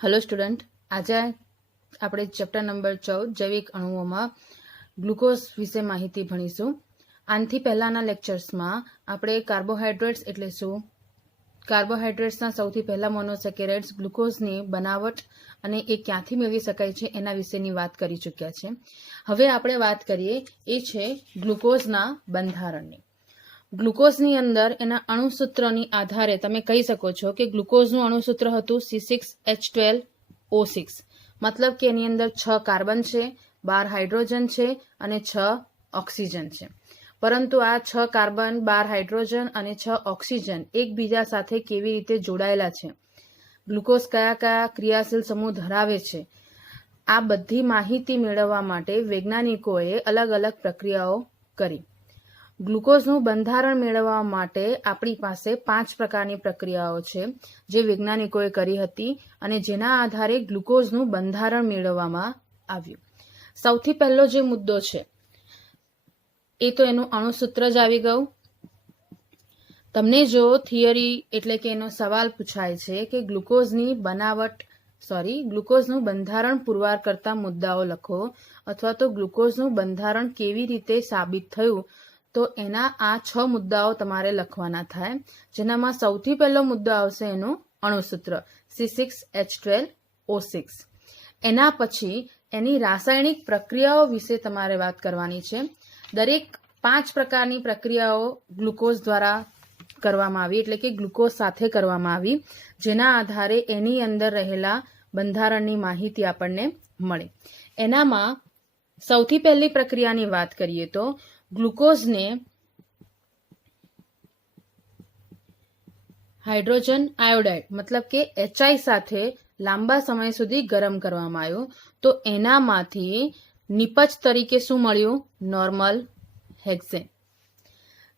Hello student, आज આપણે chapter number 14 જૈવિક અણુઓમાં ગ્લુકોઝ વિશે માહિતી ભણીશું। આનથી પહેલાના લેક્ચર્સમાં આપણે કાર્બોહાઈડ્રેટ્સ એટલે શું, કાર્બોહાઈડ્રેટ્સના સૌથી પહેલા મોનોસેકેરાઇડ્સ ગ્લુકોઝની બનાવટ અને એ ક્યાંથી મેળવી શકાય છે એના વિશેની વાત કરી ચૂક્યા છે। હવે આપણે વાત કરીએ એ છે ગ્લુકોઝના બંધારણની। ગ્લુકોઝની અંદર એના અણુસૂત્રની આધારે તમે કહી શકો છો કે ગ્લુકોઝનું અણુસૂત્ર હતું C6H12O6, મતલબ કે એની અંદર 6 કાર્બન છે, 12 હાઇડ્રોજન છે અને 6 ઓક્સિજન છે। પરંતુ આ 6 કાર્બન, 12 હાઇડ્રોજન અને 6 ઓક્સિજન એકબીજા સાથે કેવી રીતે જોડાયેલા છે, ગ્લુકોઝ કયા કયા ક્રિયાશીલ સમૂહ ધરાવે છે, આ બધી માહિતી મેળવવા માટે વૈજ્ઞાનિકોએ અલગ અલગ પ્રક્રિયાઓ કરી। ગ્લુકોઝનું બંધારણ મેળવવા માટે આપણી પાસે 5 પ્રકારની પ્રક્રિયાઓ છે જે વૈજ્ઞાનિકોએ કરી હતી અને જેના આધારે ગ્લુકોઝનું બંધારણ મેળવવામાં આવ્યું। સૌથી પહેલો જે મુદ્દો છે એ તો એનું અણુસૂત્ર જ આવી ગયું। તમને જો થિયરી એટલે કે એનો સવાલ પૂછાય છે કે ગ્લુકોઝનું બંધારણ પુરવાર કરતા મુદ્દાઓ લખો અથવા તો ગ્લુકોઝનું બંધારણ કેવી રીતે સાબિત થયું, તો એના આ 6 મુદ્દાઓ તમારે લખવાના થાય, જેનામાં સૌથી પહેલો મુદ્દો આવશે એનું અણુસૂત્ર C6H12O6। એના પછી એની રાસાયણિક પ્રક્રિયાઓ વિશે તમારે વાત કરવાની છે। દરેક 5 પ્રકારની પ્રક્રિયાઓ ગ્લુકોઝ દ્વારા કરવામાં આવી, એટલે કે ગ્લુકોઝ સાથે કરવામાં આવી, જેના આધારે એની અંદર રહેલા બંધારણની માહિતી આપણને મળે। એનામાં સૌથી પહેલી પ્રક્રિયાની વાત કરીએ તો ગ્લુકોઝને હાઇડ્રોજન આયોડાઇડ મતલબ કે HI સાથે લાંબા સમય સુધી ગરમ કરવામાં આવ્યું, તો એનામાંથી નિપજ તરીકે શું મળ્યું? નોર્મલ હેક્સેન।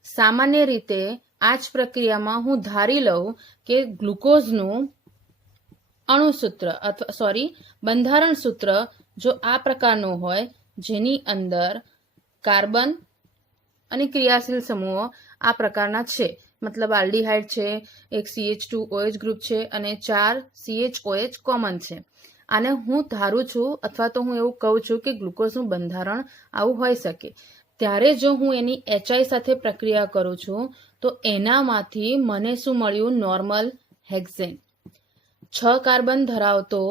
સામાન્ય રીતે આ જ પ્રક્રિયામાં હું ધારી લઉં કે ગ્લુકોઝનું બંધારણ સૂત્ર જો આ પ્રકારનું હોય, જેની અંદર કાર્બન અને ક્રિયાશીલ સમૂહો આ પ્રકારના છે, મતલબ આલ્ડીહાઇડ છે, એક CH2OH ગ્રુપ છે અને 4 CHOH કોમન છે। આને હું ધારું છું અથવા તો હું એવું કહું છું કે ગ્લુકોઝનું બંધારણ આવું હોઈ શકે, ત્યારે જો હું એની HI સાથે પ્રક્રિયા કરું છું તો એનામાંથી મને શું મળ્યું? નોર્મલ હેક્સેન। 6 કાર્બન ધરાવતો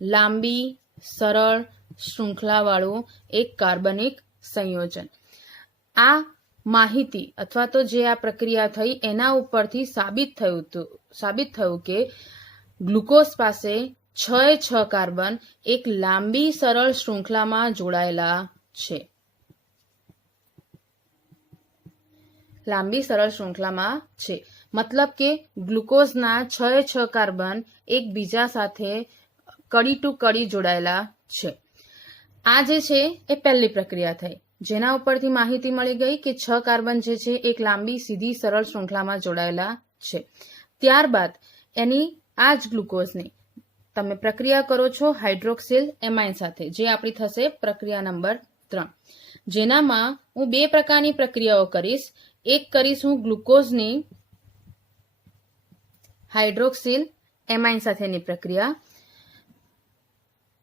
લાંબી સરળ શૃંખલાવાળું એક કાર્બનિક સંયોજન। આ માહિતી અથવા તો જે આ પ્રક્રિયા થઈ એના ઉપરથી સાબિત થયું કે ગ્લુકોઝ પાસે 6 કાર્બન એક લાંબી સરળ શૃંખલામાં જોડાયેલા છે, મતલબ કે ગ્લુકોઝના 6 કાર્બન એકબીજા સાથે કડી ટુ કડી જોડાયેલા છે। આ જે છે એ પહેલી પ્રક્રિયા થઈ, જેના ઉપરથી માહિતી મળી ગઈ કે 6 કાર્બન જે છે એક લાંબી સીધી સરળ શૃંખલામાં જોડાયેલા છે। ત્યારબાદ એની આ જ ગ્લુકોઝની તમે પ્રક્રિયા કરો છો હાઇડ્રોક્સિલ એમાઇન સાથે, જે આપણી થશે પ્રક્રિયા નંબર 3, જેનામાં હું 2 પ્રકારની પ્રક્રિયાઓ કરીશ। એક કરીશ હું ગ્લુકોઝની હાઇડ્રોક્સિલ એમાઇન સાથેની પ્રક્રિયા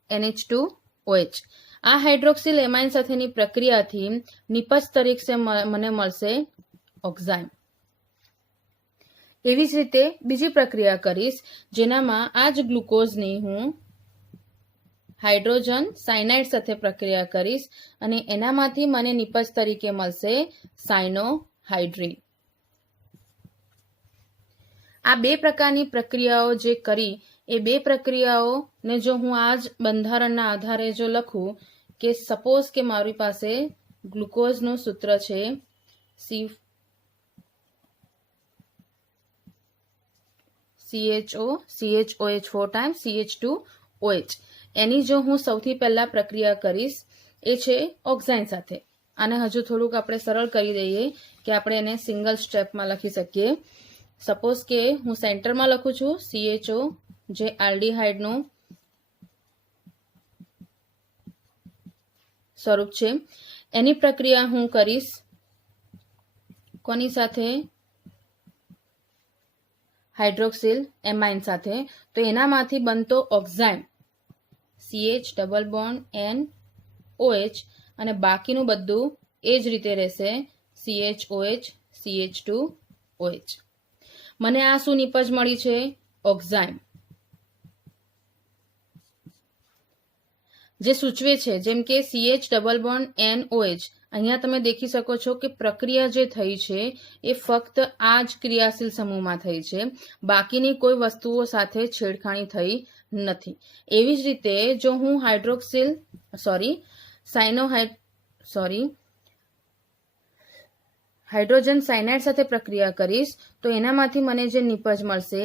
NH2OH। આ હાઇડ્રોક્સિલ એમાઇન સાથેની પ્રક્રિયાથી નિપજ તરીકે મને મળશે ઓક્ઝાઇમ। એવી જ રીતે બીજી પ્રક્રિયા કરીશ, જેનામાં આ જ ગ્લુકોઝની હું હાઇડ્રોજન સાયનાઇડ સાથે પ્રક્રિયા કરીશ અને એનામાંથી મને નિપજ તરીકે મળશે સાયનોહાઇડ્રીન। આ 2 પ્રકારની પ્રક્રિયાઓ જે કરી એ 2 પ્રક્રિયાઓને જો હું આ જ બંધારણના આધારે જો લખું કે સપોઝ કે મારી પાસે ગ્લુકોઝનું સૂત્ર છે CHOH 4 times CH2OH, એની જો હું સૌથી પહેલા પ્રક્રિયા કરીશ એ છે ઓક્ઝાઇન સાથે। આને હજુ થોડુંક આપણે સરળ કરી દઈએ કે આપણે એને સિંગલ સ્ટેપમાં લખી શકીએ। સપોઝ કે હું સેન્ટરમાં લખું છું CHO, જે આલ્ડીહાઇડનું સ્વરૂપ છે, એની પ્રક્રિયા હું કરીશ કોની સાથે? હાઇડ્રોક્સિલ એમાઇન સાથે, તો એનામાંથી બનતો ઓક્ઝાઇમ CH ડબલ બોન્ડ NOH અને બાકીનું બધું એ જ રીતે રહેશે CHOH CH2OH. મને આ શું નિપજ મળી છે? ઓક્ઝાઇમ, જે સૂચવે છે જેમ કે CH ડબલ બોન્ડ NOH. અહીંયા તમે દેખી શકો છો કે પ્રક્રિયા જે થઈ છે એ ફક્ત આ જ ક્રિયાશીલ સમૂહમાં થઈ છે, બાકીની કોઈ વસ્તુઓ સાથે છેડખાણી થઈ નથી. એવી જ રીતે જો હું હાઇડ્રોજન સાયનાઇડ સાથે પ્રક્રિયા કરીશ તો એનામાંથી મને જે નિપજ મળશે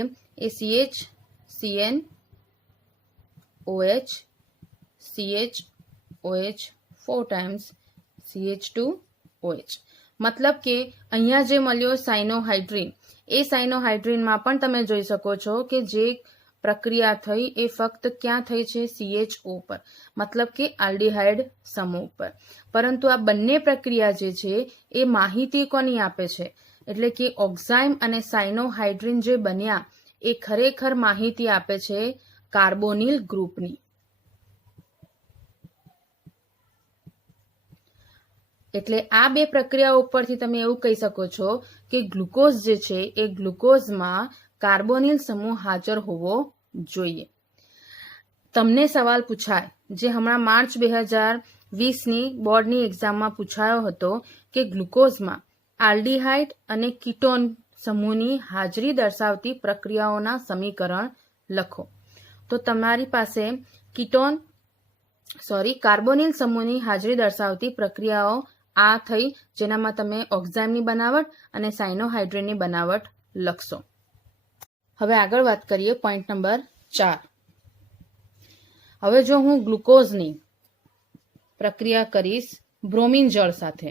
એ CHCnOH CHOH 4 times CH2OH. મતલબ કે અહીંયા જે મળ્યો સાયનોહાઇડ્રીન, એ સાયનોહાઇડ્રીનમાં પણ તમે જોઈ શકો છો કે જે પ્રક્રિયા થઈ એ ફક્ત ક્યાં થઈ છે? CHO પર, મતલબ કે આલ્ડીહાઇડ સમૂહ પર. પરંતુ આ બંને પ્રક્રિયા જે છે એ માહિતી કોની આપે છે? એટલે કે ઓક્ઝાઇમ અને સાયનોહાઇડ્રીન જે બન્યા એ ખરેખર માહિતી આપે છે કાર્બોનિલ ગ્રુપની. એટલે આ બે પ્રક્રિયાઓ ઉપરથી તમે એવું કહી શકો છો કે ગ્લુકોઝ જે છે એ ગ્લુકોઝમાં કાર્બોનિલ સમૂહ હાજર હોવો જોઈએ. તમને સવાલ પૂછાય, જે હમણાં માર્ચ 2020ની બોર્ડની એક્ઝામમાં પૂછાયો હતો કે ગ્લુકોઝમાં આલ્ડીહાઇડ અને કીટોન સમૂહની હાજરી દર્શાવતી પ્રક્રિયાઓના સમીકરણ લખો. તો તમારી પાસે કાર્બોનિલ સમૂહની હાજરી દર્શાવતી પ્રક્રિયાઓ આ થઈ, જેનામાં તમે ઓક્ઝાઇમની બનાવટ અને સાયનોહાઇડ્રીનની બનાવટ લખશો. હવે આગળ વાત કરીએ પોઈન્ટ નંબર 4. હવે જો હું ગ્લુકોઝની પ્રક્રિયા કરીશ બ્રોમિન જળ સાથે.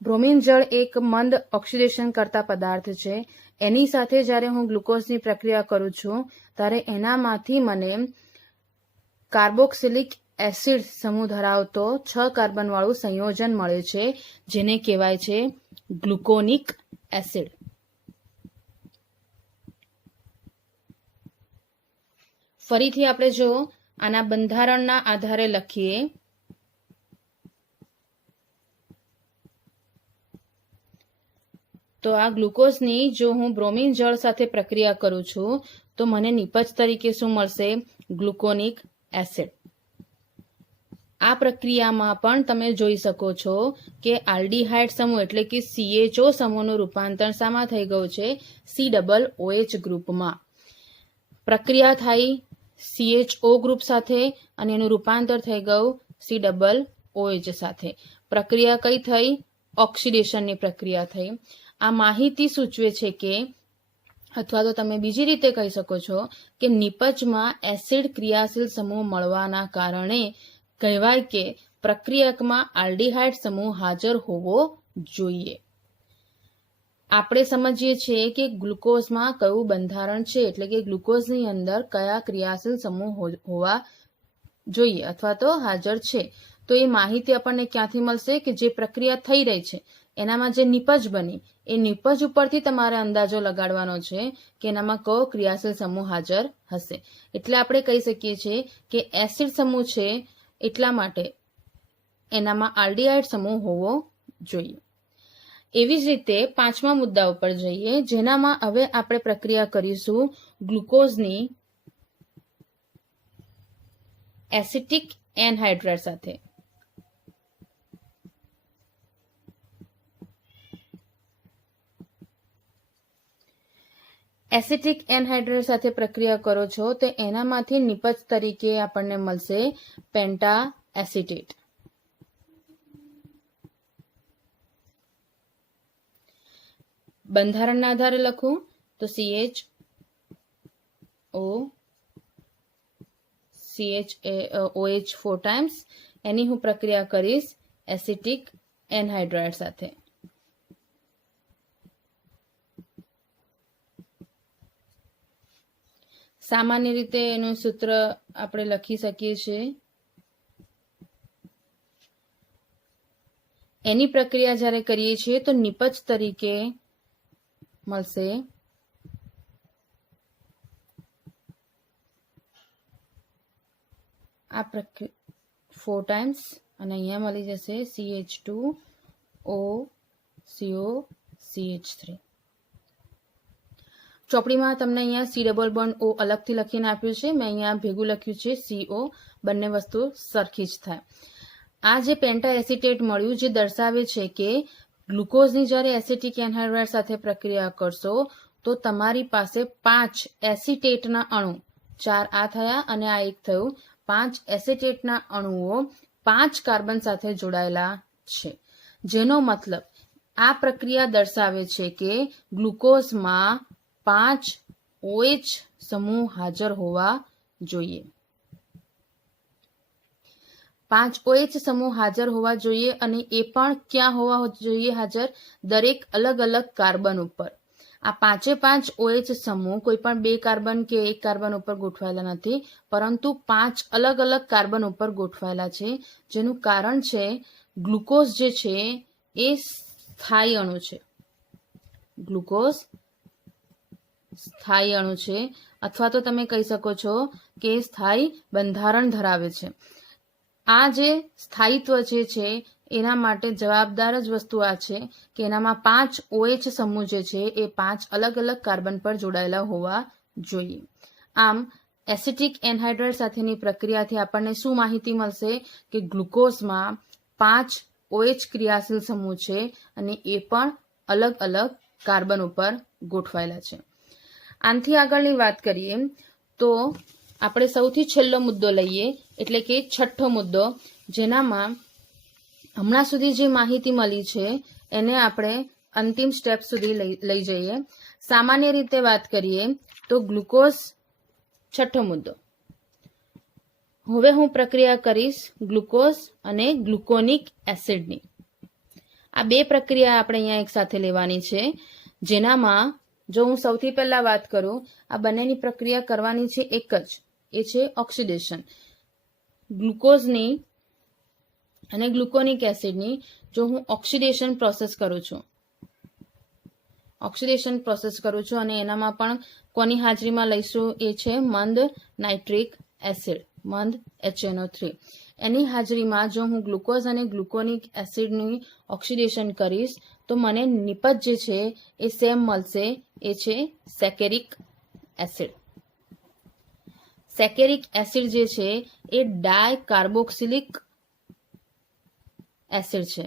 બ્રોમિન જળ એક મંદ ઓક્સિડેશન કરતા પદાર્થ છે. એની સાથે જ્યારે હું ગ્લુકોઝની પ્રક્રિયા કરું છું ત્યારે એનામાંથી મને કાર્બોક્સિલિક એસિડ સમૂહ ધરાવતો 6 કાર્બન વાળું સંયોજન મળે છે, જેને કહેવાય છે ગ્લુકોનિક એસિડ. ફરીથી આપણે જો આના બંધારણના આધારે લખીએ તો આ ગ્લુકોઝની જો હું બ્રોમિન જળ સાથે પ્રક્રિયા કરું છું તો મને નિપજ તરીકે શું મળશે? ગ્લુકોનિક એસિડ. આ પ્રક્રિયામાં પણ તમે જોઈ શકો છો કે આલ્ડીહાઇડ સમૂહ એટલે કે CHO સમૂહનું રૂપાંતર શામાં થઈ ગયું છે? COOH ગ્રુપમાં. પ્રક્રિયા થઈ CHO ગ્રુપ સાથે અને એનું રૂપાંતર થઈ ગયું COOH સાથે. પ્રક્રિયા કઈ થઈ? ઓક્સિડેશનની પ્રક્રિયા થઈ. આ માહિતી સૂચવે છે કે, અથવા તો તમે બીજી રીતે કહી શકો છો કે નિપજમાં એસિડ ક્રિયાશીલ સમૂહ મળવાના કારણે કહેવાય કે પ્રક્રિયકમાં આલ્ડીહાઇડ સમૂહ હાજર હોવો જોઈએ. આપણે સમજીએ છીએ કે ગ્લુકોઝમાં કયું બંધારણ છે, એટલે કે ગ્લુકોઝની અંદર કયા ક્રિયાશીલ સમૂહ હોવા જોઈએ અથવા તો હાજર છે. તો એ માહિતી આપણને ક્યાંથી મળશે? કે જે પ્રક્રિયા થઈ રહી છે એનામાં જે નિપજ બની એ નિપજ ઉપરથી તમારે અંદાજો લગાડવાનો છે કે એનામાં કયો ક્રિયાશીલ સમૂહ હાજર હશે. એટલે આપણે કહી શકીએ છીએ કે એસિડ સમૂહ છે એટલા માટે એનામાં આલ્ડીહાઇડ સમૂહ હોવો જોઈએ. એવી જ રીતે 5મા મુદ્દા ઉપર જઈએ, જેનામાં હવે આપણે પ્રક્રિયા કરીશું ગ્લુકોઝની એસિટિક એનહાઇડ્રાઇડ સાથે. એસિટિક એનહાઇડ્રાઇડ સાથે પ્રક્રિયા કરો છો તો એનામાંથી નિપજ તરીકે આપણને મળશે પેન્ટા એસિટેટ. બંધારણના આધારે લખું તો CHOOH 4 times. એની હું પ્રક્રિયા કરીશ એસિટિક એનહાઇડ્રાઇડ સાથે. સામાન્ય રીતે એનું સૂત્ર આપણે લખી શકીએ છીએ એની પ્રક્રિયા જ્યારે કરીએ છીએ તો નિપજ તરીકે મળશે આ 4 ટાઈમ્સ અને અહીંયા મળી જશે CH2O CO CH3. ચોપડીમાં તમને અહીંયા C ડબલ બોન્ડ O અલગથી લખીને આપ્યું છે, મેં અહીંયા ભેગું લખ્યું છે CO. બંને વસ્તુ સરખી જ થાય. આ જે પેન્ટા એસિટેટ મળ્યું જે દર્શાવે છે કે ગ્લુકોઝની જ્યારે એસિટિક એનહાઇડ્રાઇડ સાથે પ્રક્રિયા કરશો તો તમારી પાસે 5 એસિટેટના અણુ, 4 આ થયા અને આ એક થયું, 5 એસિટેટના અણુઓ 5 કાર્બન સાથે જોડાયેલા છે, જેનો મતલબ આ પ્રક્રિયા દર્શાવે છે કે ગ્લુકોઝમાં 5 OH સમૂહ હાજર હોવા જોઈએ. 5 OH સમૂહ હાજર હોવા જોઈએ અને એ પણ ક્યાં હોવા જોઈએ હાજર? દરેક અલગ અલગ કાર્બન ઉપર. આ 5 OH સમૂહ કોઈ પણ 2 કાર્બન કે 1 કાર્બન ઉપર ગોઠવાયેલા નથી, પરંતુ 5 અલગ અલગ કાર્બન ઉપર ગોઠવાયેલા છે, જેનું કારણ છે ગ્લુકોઝ જે છે એ સ્થાયી અણુ છે. ગ્લુકોઝ સ્થાયી અણુ છે, અથવા તો તમે કહી શકો છો કે સ્થાયી બંધારણ ધરાવે છે. આ જે સ્થાયિત્વ જે છે એના માટે જવાબદાર જ વસ્તુ આ છે કે એનામાં 5 OH સમૂહ જે છે એ 5 અલગ અલગ કાર્બન પર જોડાયેલા હોવા જોઈએ. આમ એસિટિક એનહાઇડ્રાઇડ સાથેની પ્રક્રિયાથી આપણને શું માહિતી મળશે કે ગ્લુકોઝમાં 5 OH ક્રિયાશીલ સમૂહ છે અને એ પણ અલગ અલગ કાર્બન ઉપર ગોઠવાયેલા છે. આનાથી આગળની વાત કરીએ તો આપણે સૌથી છેલ્લો મુદ્દો લઈએ, એટલે કે છઠ્ઠો મુદ્દો, જેનામાં હમણાં સુધી જે માહિતી મળી છે એને આપણે અંતિમ સ્ટેપ સુધી લઈ જઈએ. સામાન્ય રીતે વાત કરીએ તો ગ્લુકોઝ, છઠ્ઠો મુદ્દો. હવે હું પ્રક્રિયા કરીશ ગ્લુકોઝ અને ગ્લુકોનિક એસિડની. આ બે પ્રક્રિયા આપણે અહીંયા એક સાથે લેવાની છે, જેનામાં જો હું સૌથી પહેલા વાત કરું, આ બંનેની પ્રક્રિયા કરવાની છે એક જ, એ છે ઓક્સિડેશન. ગ્લુકોઝની અને ગ્લુકોનિક એસિડની જો હું ઓક્સિડેશન પ્રોસેસ કરું છું અને એનામાં પણ કોની હાજરીમાં લઈશું, એ છે મંદ નાઇટ્રિક એસિડ, મંદ HNO3. એની હાજરીમાં જો હું ગ્લુકોઝ અને ગ્લુકોનિક એસિડની ઓક્સિડેશન કરીશ તો મને નિપજ જે છે એ સેમ મળશે, એ છે સેકેરિક એસિડ. સેકેરિક એસિડ જે છે એ ડાયકાર્બોક્સિલિક એસિડ છે.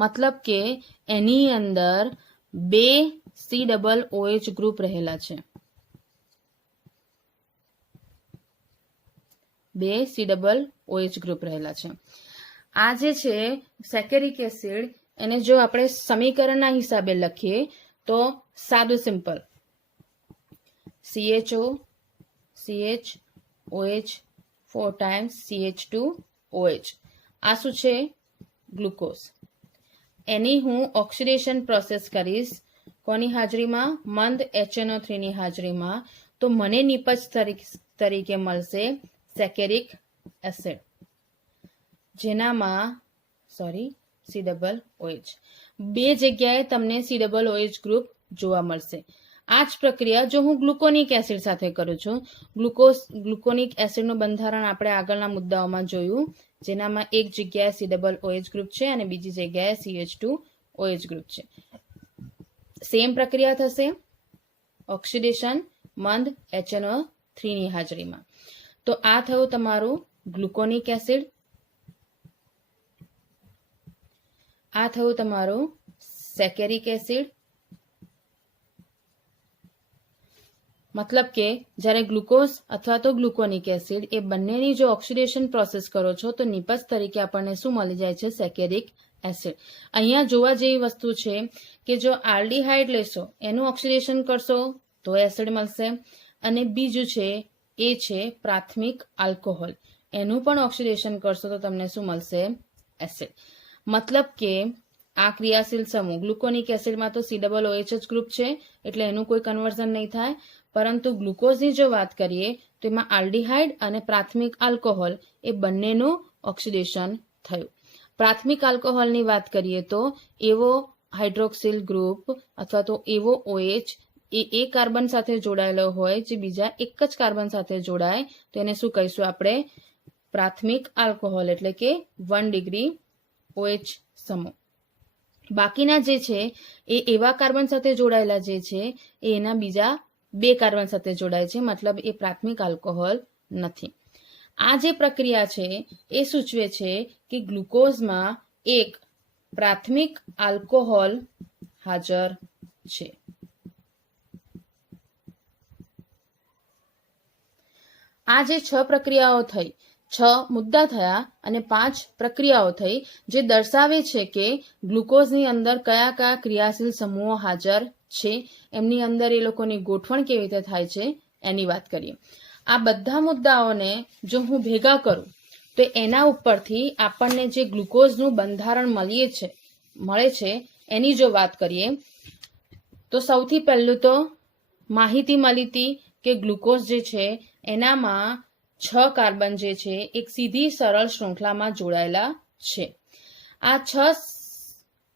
મતલબ કે એની અંદર 2 COOH ગ્રુપ રહેલા છે. 2 COOH ગ્રુપ રહેલા છે. આ જે છે સેકેરિક એસિડ, એને જો આપણે સમીકરણના હિસાબે લખીએ તો સાદું simple CHO CHOH 4 times CH2OH. આ શું છે? ગ્લુકોઝ. એની હું ઓક્સિડેશન પ્રોસેસ કરીશ કોની હાજરીમાં? મંદ HNO3 ની હાજરીમાં, તો મને નિપજ તરીકે મળશે સેકેરિક એસિડ, જેનામાં COOH. 2 જગ્યાએ તમને COOH ગ્રુપ જોવા મળશે. આ જ પ્રક્રિયા જો હું ગ્લુકોનિક એસિડ સાથે કરું છું, ગ્લુકોનિક એસિડનું બંધારણ આપણે આગળના મુદ્દાઓમાં જોયું, જેનામાં એક જગ્યાએ COOH ગ્રુપ છે અને બીજી જગ્યાએ CH2OH ગ્રુપ છે. સેમ પ્રક્રિયા થશે, ઓક્સિડેશન મંદ HNO3 ની હાજરીમાં. તો આ થયું તમારું ગ્લુકોનિક એસિડ, આ થયું તમારું સેકેરિક એસિડ. મતલબ કે જ્યારે ગ્લુકોઝ અથવા તો ગ્લુકોનિક એસિડ એ બંનેની જો ઓક્સિડેશન પ્રોસેસ કરો છો તો નિપજ તરીકે આપણને શું મળી જાય છે? સેકેરિક એસિડ. અહીંયા જોવા જેવી વસ્તુ છે કે જો આલ્ડીહાઇડ લેશો, એનું ઓક્સિડેશન કરશો તો એસિડ મળશે, અને બીજું છે એ છે પ્રાથમિક આલ્કોહોલ, એનું પણ ઓક્સિડેશન કરશો તો તમને શું મળશે? એસિડ. મતલબ કે આ ક્રિયાશીલ સમૂહ ગ્લુકોનિક એસિડમાં તો COOH જ ગ્રુપ છે એટલે એનું કોઈ કન્વર્ઝન નહીં થાય, પરંતુ ગ્લુકોઝની જો વાત કરીએ તો એમાં આલ્ડીહાઇડ અને પ્રાથમિક આલ્કોહોલ એ બંનેનું ઓક્સિડેશન થયું. પ્રાથમિક આલ્કોહોલની વાત કરીએ તો એવો હાઇડ્રોક્સિલ ગ્રુપ અથવા તો એવો OH એ કાર્બન સાથે જોડાયેલો હોય જે બીજા એક જ કાર્બન સાથે જોડાય તો એને શું કહીશું આપણે? પ્રાથમિક આલ્કોહોલ એટલે કે 1 ડિગ્રી OH સમૂહ. બાકીના જે છે એ એવા કાર્બન સાથે જોડાયેલા જે છે એ એના બીજા 2 કાર્બન સાથે જોડાય છે, મતલબ એ પ્રાથમિક આલ્કોહોલ નથી. આ જે પ્રક્રિયા છે એ સૂચવે છે કે ગ્લુકોઝમાં એક પ્રાથમિક આલ્કોહોલ હાજર છે. આ જે 6 પ્રક્રિયાઓ થઈ, 6 મુદ્દા થયા અને 5 પ્રક્રિયાઓ થઈ જે દર્શાવે છે કે ગ્લુકોઝની અંદર કયા કયા ક્રિયાશીલ સમૂહો હાજર છે, એમની અંદર એ લોકોની ગોઠવણ કેવી રીતે થાય છે એની વાત કરીએ. આ બધા મુદ્દાઓને જો હું ભેગા કરું તો એના ઉપરથી આપણને જે ગ્લુકોઝનું બંધારણ મળે છે એની જો વાત કરીએ તો સૌથી પહેલું તો માહિતી મળી હતી કે ગ્લુકોઝ જે છે એનામાં 6 કાર્બન જે છે એક સીધી સરળ શૃંખલામાં જોડાયેલા છે. આ 6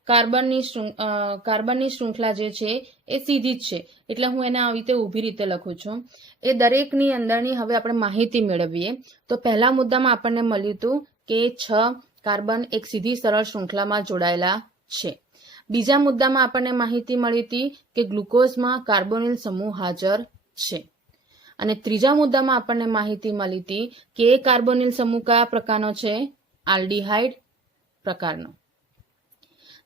કાર્બનની શૃંખલા જે છે એ સીધી જ છે, એટલે હું એને આવી રીતે ઊભી રીતે લખું છું. એ દરેકની અંદરની હવે આપણે માહિતી મેળવીએ. તો પહેલા મુદ્દામાં આપણને મળ્યું હતું કે 6 કાર્બન એક સીધી સરળ શૃંખલામાં જોડાયેલા છે. બીજા મુદ્દામાં આપણને માહિતી મળી હતી કે ગ્લુકોઝમાં કાર્બોનિલ સમૂહ હાજર છે. અને ત્રીજા મુદ્દામાં આપણને માહિતી મળી હતી કે એ કાર્બોનિલ સમૂહ કયા પ્રકારનો છે? આલ્ડીહાઇડ પ્રકારનો,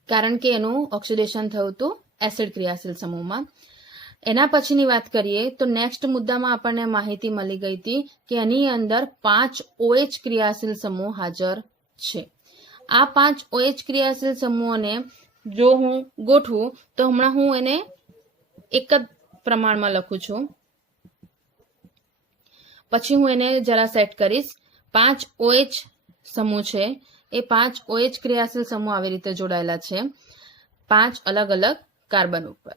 કારણ કે એનું ઓક્સિડેશન થયું હતું એસિડ ક્રિયાશીલ સમૂહમાં. એના પછીની વાત કરીએ તો નેક્સ્ટ મુદ્દામાં આપણને માહિતી મળી ગઈ હતી કે એની અંદર 5 OH ક્રિયાશીલ સમૂહ હાજર છે. આ 5 OH ક્રિયાશીલ સમૂહોને જો હું ગોઠવું તો હમણાં હું એને એક જ પ્રમાણમાં લખું છું, પછી હું એને જરા સેટ કરીશ. 5 OH સમૂહ છે એ 5 OH ક્રિયાશીલ સમૂહ આવી રીતે જોડાયેલા છે 5 અલગ અલગ કાર્બન ઉપર.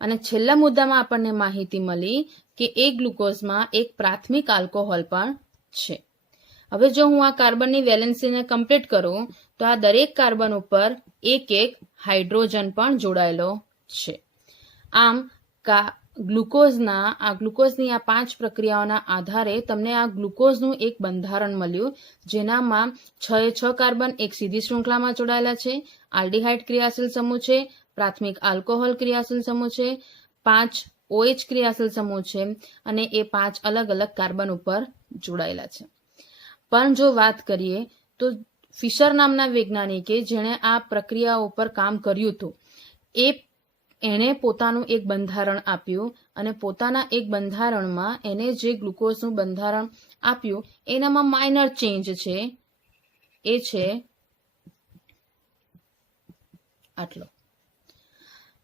અને છેલ્લા મુદ્દામાં આપણને માહિતી મળી કે એ ગ્લુકોઝમાં એક પ્રાથમિક આલ્કોહોલ પણ છે. હવે જો હું આ કાર્બનની વેલેન્સીને કમ્પ્લીટ કરું તો આ દરેક કાર્બન ઉપર એક હાઇડ્રોજન પણ જોડાયેલો છે. આમ ગ્લુકોઝની આ 5 પ્રક્રિયાઓના આધારે તમને આ ગ્લુકોઝનું એક બંધારણ મળ્યું, જેનામાં 6 કાર્બન એક સીધી શૃંખલામાં જોડાયેલા છે, આલ્ડીહાઇડ ક્રિયાશીલ સમૂહ છે, પ્રાથમિક આલ્કોહોલ ક્રિયાશીલ સમૂહ છે, 5 OH ક્રિયાશીલ સમૂહ છે અને એ 5 અલગ અલગ કાર્બન ઉપર જોડાયેલા છે. પણ જો વાત કરીએ તો ફિશર નામના વૈજ્ઞાનિકે જેણે આ પ્રક્રિયા ઉપર કામ કર્યું હતું એણે પોતાનું એક બંધારણ આપ્યું અને પોતાના એક બંધારણમાં એને જે ગ્લુકોઝનું બંધારણ આપ્યું એનામાં માઇનર ચેન્જ છે, એ છે આટલો: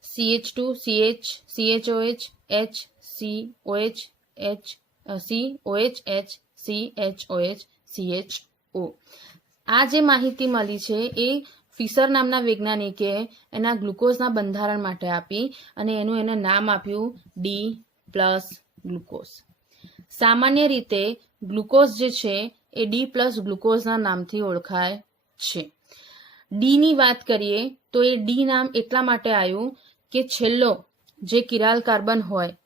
CH2 CH CHOH H COH H COH H CHOH CHO. આ જે માહિતી મળી છે એ ફિશર નામના વૈજ્ઞાનિકે એના ગ્લુકોઝના બંધારણ માટે આપી અને એને નામ આપ્યું D+ ગ્લુકોઝ. સામાન્ય રીતે ગ્લુકોઝ જે છે એ D+ ગ્લુકોઝના નામથી ઓળખાય છે. ડી ની વાત કરીએ તો એ ડી નામ એટલા માટે આવ્યું કે છેલ્લો જે કિરાલ કાર્બન હોય,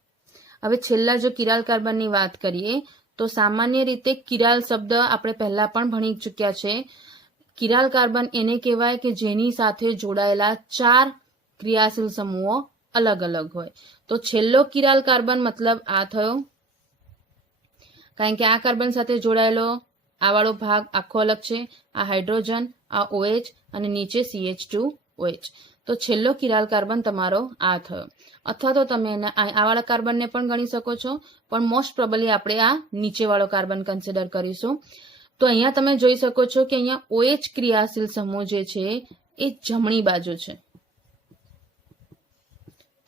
હવે છેલ્લા જો કિરાલ કાર્બનની વાત કરીએ તો સામાન્ય રીતે કિરાલ શબ્દ આપણે પહેલા પણ ભણી ચૂક્યા છે. કિરાલ કાર્બન એને કહેવાય કે જેની સાથે જોડાયેલા 4 ક્રિયાશીલ સમૂહો અલગ અલગ હોય. તો છેલ્લો કિરાલ કાર્બન મતલબ આ થયો, કારણ કે આ કાર્બન સાથે જોડાયેલો આ વાળો ભાગ આખો અલગ છે, આ હાઇડ્રોજન, આ OH અને નીચે CH2OH. તો છેલ્લો કિરાલ કાર્બન તમારો આ થયો. અથવા તો તમે આ વાળા કાર્બનને પણ ગણી શકો છો, પણ મોસ્ટ પ્રોબેબલી આપણે આ નીચેવાળો કાર્બન કન્સિડર કરીશું. તો અહીંયા તમે જોઈ શકો છો કે અહીંયા OH ક્રિયાશીલ સમૂહ જે છે એ જમણી બાજુ છે.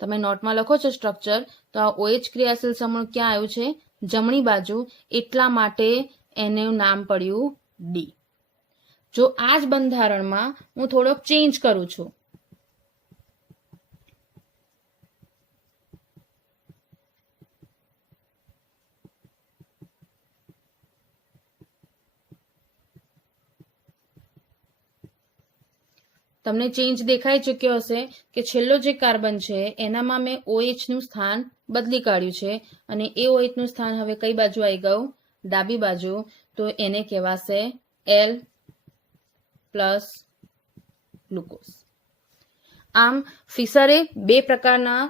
તમે નોટમાં લખો છો સ્ટ્રક્ચર, તો આ OH ક્રિયાશીલ સમૂહ ક્યાં આવ્યું છે? જમણી બાજુ. એટલા માટે એનું નામ પડ્યું ડી. જો આ જ બંધારણમાં હું થોડોક ચેન્જ કરું છું, તમને ચેન્જ દેખાઈ ચૂક્યો હશે કે છેલ્લો જે કાર્બન છે એનામાં મેં OH નું સ્થાન બદલી કાઢ્યું છે અને એ OH નું સ્થાન હવે કઈ બાજુ આવી ગયું? ડાબી બાજુ. તો એને કહેવાશે L પ્લસ ગ્લુકોઝ. આમ ફિશરે બે પ્રકારના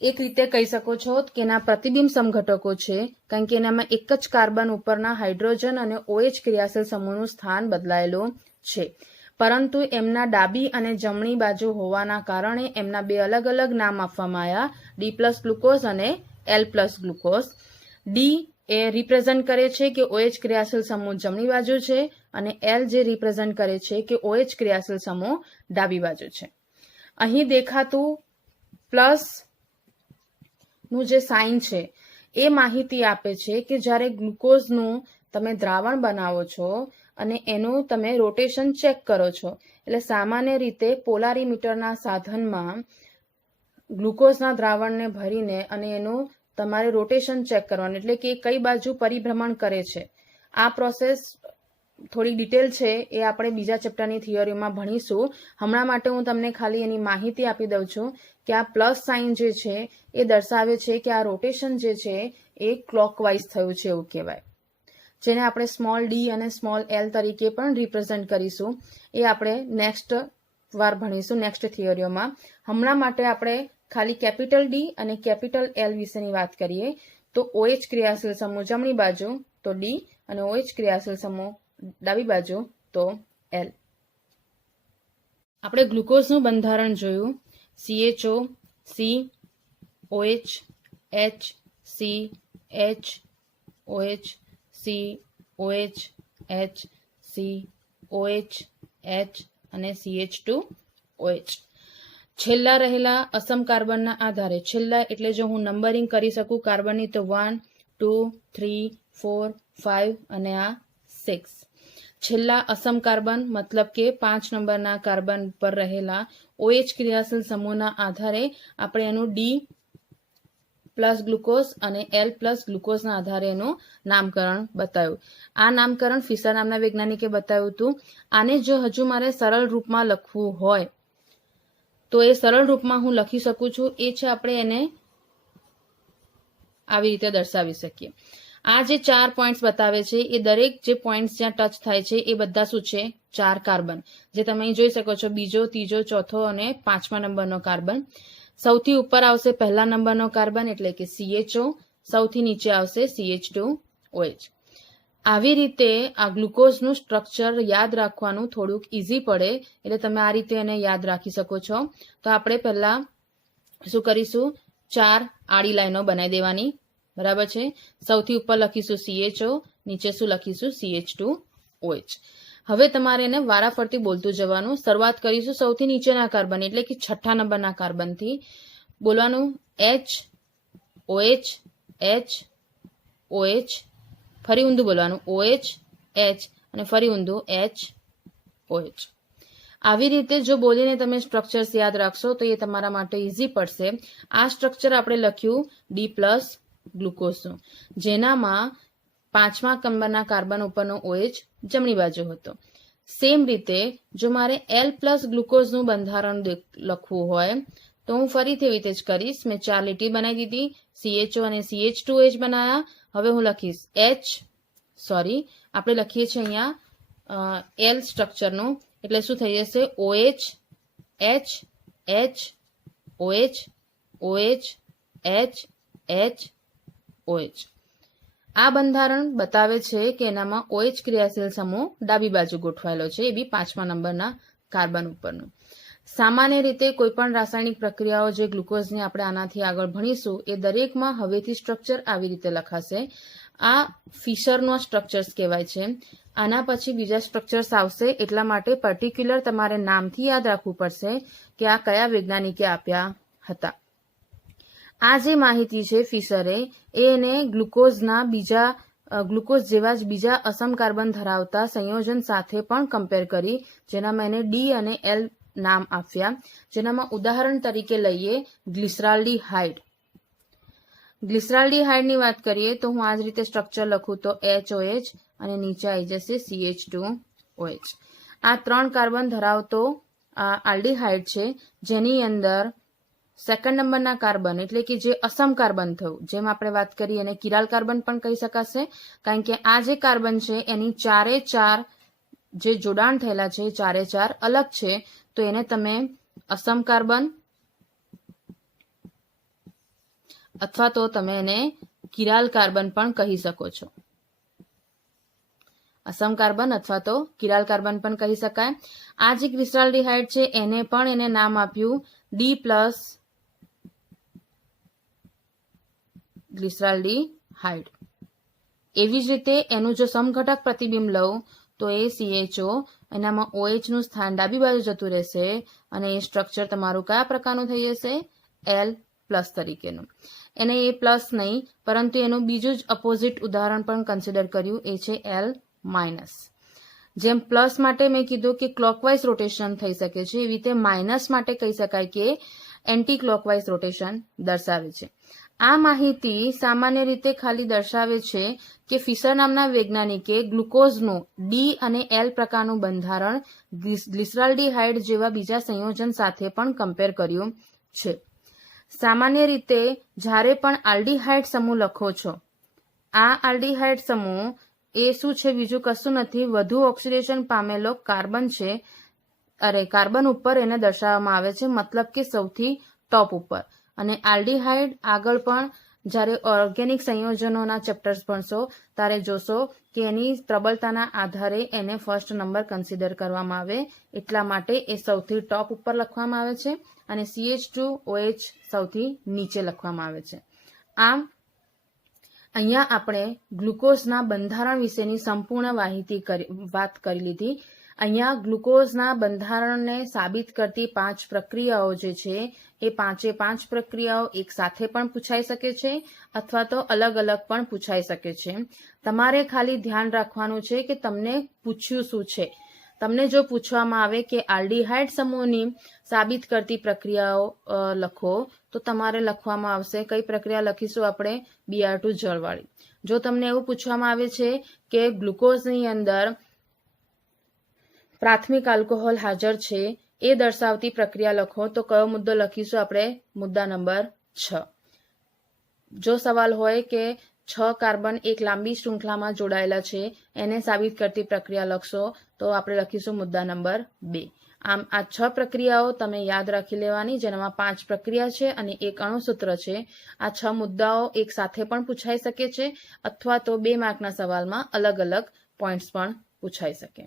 એક રીતે કહી શકો છો કે એના પ્રતિબિંબ સમઘટકો છે, કારણ કે એનામાં એક જ કાર્બન ઉપરના હાઇડ્રોજન અને OH ક્રિયાશીલ સમૂહનું સ્થાન બદલાયેલું છે, પરંતુ એમના ડાબી અને જમણી બાજુ હોવાના કારણે એમના બે અલગ અલગ નામ આપવામાં આવ્યા, D પ્લસ ગ્લુકોઝ અને L પ્લસ ગ્લુકોઝ. ડી એ રિપ્રેઝન્ટ કરે છે કે OH ક્રિયાશીલ સમૂહ જમણી બાજુ છે અને L જે રિપ્રેઝન્ટ કરે છે કે OH ક્રિયાશીલ સમૂહ ડાબી બાજુ છે. અહીં દેખાતું પ્લસ નું જે સાઇન છે એ માહિતી આપે છે કે જ્યારે ગ્લુકોઝનું તમે દ્રાવણ બનાવો છો અને એનું તમે રોટેશન ચેક કરો છો, એટલે સામાન્ય રીતે પોલારીમીટરના સાધનમાં ગ્લુકોઝના દ્રાવણને ભરીને અને એનું તમારે રોટેશન ચેક કરવાનું, એટલે કે કઈ બાજુ પરિભ્રમણ કરે છે. આ પ્રોસેસ થોડી ડિટેલ છે, એ આપણે બીજા ચેપ્ટરની થિયરીમાં ભણીશું. હમણાં માટે હું તમને ખાલી એની માહિતી આપી દઉં છું કે આ પ્લસ સાઇન જે છે એ દર્શાવે છે કે આ રોટેશન જે છે એ ક્લોકવાઇઝ થયું છે એવું કહેવાય, જેને આપણે સ્મોલ ડી અને સ્મોલ એલ તરીકે પણ રિપ્રેઝન્ટ કરીશું. એ આપણે નેક્સ્ટ વાર ભણીશું, નેક્સ્ટ થિયરીઓમાં. હમણાં માટે આપણે ખાલી કેપિટલ ડી અને કેપિટલ એલ વિશેની વાત કરીએ. તો OH ક્રિયાશીલ સમૂહ જમણી બાજુ તો ડી અને OH ક્રિયાશીલ સમૂહ ડાબી બાજુ તો L. આપણે ગ્લુકોઝનું બંધારણ જોયું. CHO, C, OH, H, C, H, OH, C, OH, H, C, OH, H અને CH2OH. છેલ્લા રહેલા અસમ કાર્બનના આધારે, છેલ્લા એટલે જો હું નંબરિંગ કરી શકું કાર્બનની તો 1, 2, 3, 4, 5 અને આ 6. છેલ્લા અસમ કાર્બન મતલબ કે 5 નંબરના કાર્બન પર રહેલા OH ક્રિયાશીલ સમૂહના આધારે આપણે એનું D પ્લસ ગ્લુકોઝ અને L પ્લસ ગ્લુકોઝના આધારે એનું નામકરણ બતાવ્યું. આ નામકરણ ફિશર નામના વૈજ્ઞાનિકે બતાવ્યું હતું. આને જો હજુ મારે સરળ રૂપમાં લખવું હોય તો એ સરળ રૂપમાં હું લખી શકું છું. એ છે આપણે એને આવી રીતે દર્શાવી શકીએ. આ જે 4 પોઈન્ટ્સ બતાવે છે એ દરેક જે પોઈન્ટ્સ જ્યાં ટચ થાય છે એ બધા શું છે? 4 કાર્બન, જે તમે અહીં જોઈ શકો છો. બીજો, ત્રીજો, ચોથો અને 5મા નંબરનો કાર્બન. સૌથી ઉપર આવશે પહેલા નંબરનો કાર્બન એટલે કે CHO, સૌથી નીચે આવશે CH2OH. આવી રીતે આ ગ્લુકોઝનું સ્ટ્રક્ચર યાદ રાખવાનું થોડુંક ઇઝી પડે, એટલે તમે આ રીતે એને યાદ રાખી શકો છો. તો આપણે પહેલા શું કરીશું? 4 આડી લાઈનો બનાવી દેવાની, બરાબર છે. સૌથી ઉપર લખીશું CHO, નીચે શું લખીશું? CH2OH. હવે તમારે એને વારાફરતી બોલતું જવાનું. શરૂઆત કરીશું સૌથી નીચેના કાર્બન એટલે કે 6થા નંબરના કાર્બનથી. બોલવાનું H, OH, H, OH. ફરી ઊંધું બોલવાનું OH, H અને ફરી ઊંધું H, OH. આવી રીતે જો બોલીને તમે સ્ટ્રક્ચર્સ યાદ રાખશો તો એ તમારા માટે ઇઝી પડશે. આ સ્ટ્રક્ચર આપણે લખ્યું D પ્લસ ગ્લુકોઝનું, જેનામાં 5મા નંબરના કાર્બન ઉપરનો OH જમણી બાજુ હતો. સેમ રીતે જો મારે L પ્લસ ગ્લુકોઝનું બંધારણ લખવું હોય તો હું ફરીથી એવી રીતે જ કરીશ. મેં 4 લીટી બનાવી દીધી, CHO અને CH2OH બનાવ્યા. હવે હું લખીશ આપણે લખીએ છીએ અહીંયા L સ્ટ્રક્ચરનું, એટલે શું થઈ જશે? OH, H, H, OH, OH, H, H, OH. આ બંધારણ બતાવે છે કે એનામાં OH ક્રિયાશીલ સમૂહ ડાબી બાજુ ગોઠવાયેલો છે, એ બી 5મા નંબરના કાર્બન ઉપરનું. સામાન્ય રીતે કોઈ પણ રાસાયણિક પ્રક્રિયાઓ જે ગ્લુકોઝની આપણે આનાથી આગળ ભણીશું એ દરેકમાં હવેથી સ્ટ્રક્ચર આવી રીતે લખાશે. આ ફિશરનો સ્ટ્રક્ચર્સ કહેવાય છે. આના પછી બીજા સ્ટ્રક્ચર્સ આવશે, એટલા માટે પર્ટિક્યુલર તમારે નામથી યાદ રાખવું પડશે કે આ કયા વૈજ્ઞાનિકે આપ્યા હતા. આ જે માહિતી છે ફિશરે એને ગ્લુકોઝ જેવા જ બીજા અસમ કાર્બન ધરાવતા સંયોજન સાથે પણ કમ્પેર કરી, જેનામાં એને D અને L નામ આપ્યા. જેનામાં ઉદાહરણ તરીકે લઈએ ગ્લિસરાલ્ડીહાઇડ. ગ્લિસરાલ્ડીહાઇડની વાત કરીએ તો હું આ જ રીતે સ્ટ્રક્ચર લખું તો HOH અને નીચે આવી જશે CH2OH. આ 3 કાર્બન ધરાવતો આ આલ્ડીહાઇડ છે, જેની અંદર સેકન્ડ નંબરના કાર્બન એટલે કે જે અસમ કાર્બન થયું, જેમ આપણે વાત કરી એને કિરાલ કાર્બન પણ કહી શકાશે, કારણ કે આ જે કાર્બન છે એની ચારે ચાર જે જોડાણ થયેલા છે ચારે ચાર અલગ છે, તો એને તમે અસમ કાર્બન અથવા તો તમે એને કિરાલ કાર્બન પણ કહી શકો છો. અસમ કાર્બન અથવા તો કિરાલ કાર્બન પણ કહી શકાય. આ જે ગ્લિસરાલ્ડીહાઇડ છે એને પણ એને નામ આપ્યું ડી પ્લસ ગ્લિસરાલ્ડીહાઇડ. એવી જ રીતે એનું જો સમઘટક પ્રતિબિંબ લઉં તો એ CHO, એનામાં OH નું સ્થાન ડાબી બાજુ જતું રહેશે અને એ સ્ટ્રક્ચર તમારું કયા પ્રકારનું થઈ જશે? L પ્લસ તરીકેનું. એને એ પ્લસ નહીં પરંતુ એનું બીજું જ અપોઝિટ ઉદાહરણ પણ કન્સિડર કર્યું, એ છે L માઇનસ. જેમ પ્લસ માટે મેં કીધું કે ક્લોકવાઇઝ રોટેશન થઈ શકે છે, એવી રીતે માઇનસ માટે કહી શકાય કે એન્ટી ક્લોકવાઇઝ રોટેશન દર્શાવે છે. આ માહિતી સામાન્ય રીતે ખાલી દર્શાવે છે કે ફિશર નામના વૈજ્ઞાનિકે ગ્લુકોઝનું ડી અને એલ પ્રકારનું બંધારણ ગ્લિસરાલ્ડીહાઇડ જેવા બીજા સંયોજન સાથે પણ કમ્પેર કર્યું છે. સામાન્ય રીતે જ્યારે પણ આલ્ડીહાઇડ સમૂહ લખો છો, આ આલ્ડીહાઇડ સમૂહ એ શું છે? બીજું કશું નથી, વધુ ઓક્સિડેશન પામેલો કાર્બન છે. કાર્બન ઉપર એને દર્શાવવામાં આવે છે, મતલબ કે સૌથી ટોપ ઉપર. અને આલ્ડીહાઇડ આગળ પણ જ્યારે ઓર્ગેનિક સંયોજનોના ચેપ્ટર્સ ભણશો ત્યારે જોશો કે એની પ્રબળતાના આધારે એને ફર્સ્ટ નંબર કન્સિડર કરવામાં આવે, એટલા માટે એ સૌથી ટોપ ઉપર લખવામાં આવે છે અને CH2OH સૌથી નીચે લખવામાં આવે છે. આમ અહીંયા આપણે ગ્લુકોઝના બંધારણ વિશેની સંપૂર્ણ વાત કરી લીધી. અહીંયા ગ્લુકોઝના બંધારણને સાબિત કરતી 5 પ્રક્રિયાઓ જે છે એ 5 પ્રક્રિયાઓ એક સાથે પણ પૂછાઈ શકે છે અથવા તો અલગ અલગ પણ પૂછાઈ શકે છે. તમારે ખાલી ધ્યાન રાખવાનું છે કે તમને પૂછ્યું શું છે. તમને જો પૂછવામાં આવે કે આલ્ડીહાઇડ સમૂહની સાબિત કરતી પ્રક્રિયાઓ લખો, તો તમારે લખવામાં આવશે કઈ પ્રક્રિયા લખીશું આપણે? Br2 જળવાળી. જો તમને એવું પૂછવામાં આવે છે કે ગ્લુકોઝની અંદર પ્રાથમિક આલ્કોહોલ હાજર છે એ દર્શાવતી પ્રક્રિયા લખો, તો કયો મુદ્દો લખીશું આપણે? મુદ્દા નંબર 6. જો સવાલ હોય કે 6 કાર્બન એક લાંબી શૃંખલામાં જોડાયેલા છે, એને સાબિત કરતી પ્રક્રિયા લખશો, તો આપણે લખીશું મુદ્દા નંબર 2. આમ આ 6 પ્રક્રિયાઓ તમે યાદ રાખી લેવાની, જેનામાં 5 પ્રક્રિયા છે અને એક અણુસૂત્ર છે. આ 6 મુદ્દાઓ એક સાથે પણ પૂછાઈ શકે છે અથવા તો 2 માર્કના સવાલમાં અલગ અલગ પોઈન્ટ્સ પણ પૂછાઈ શકે.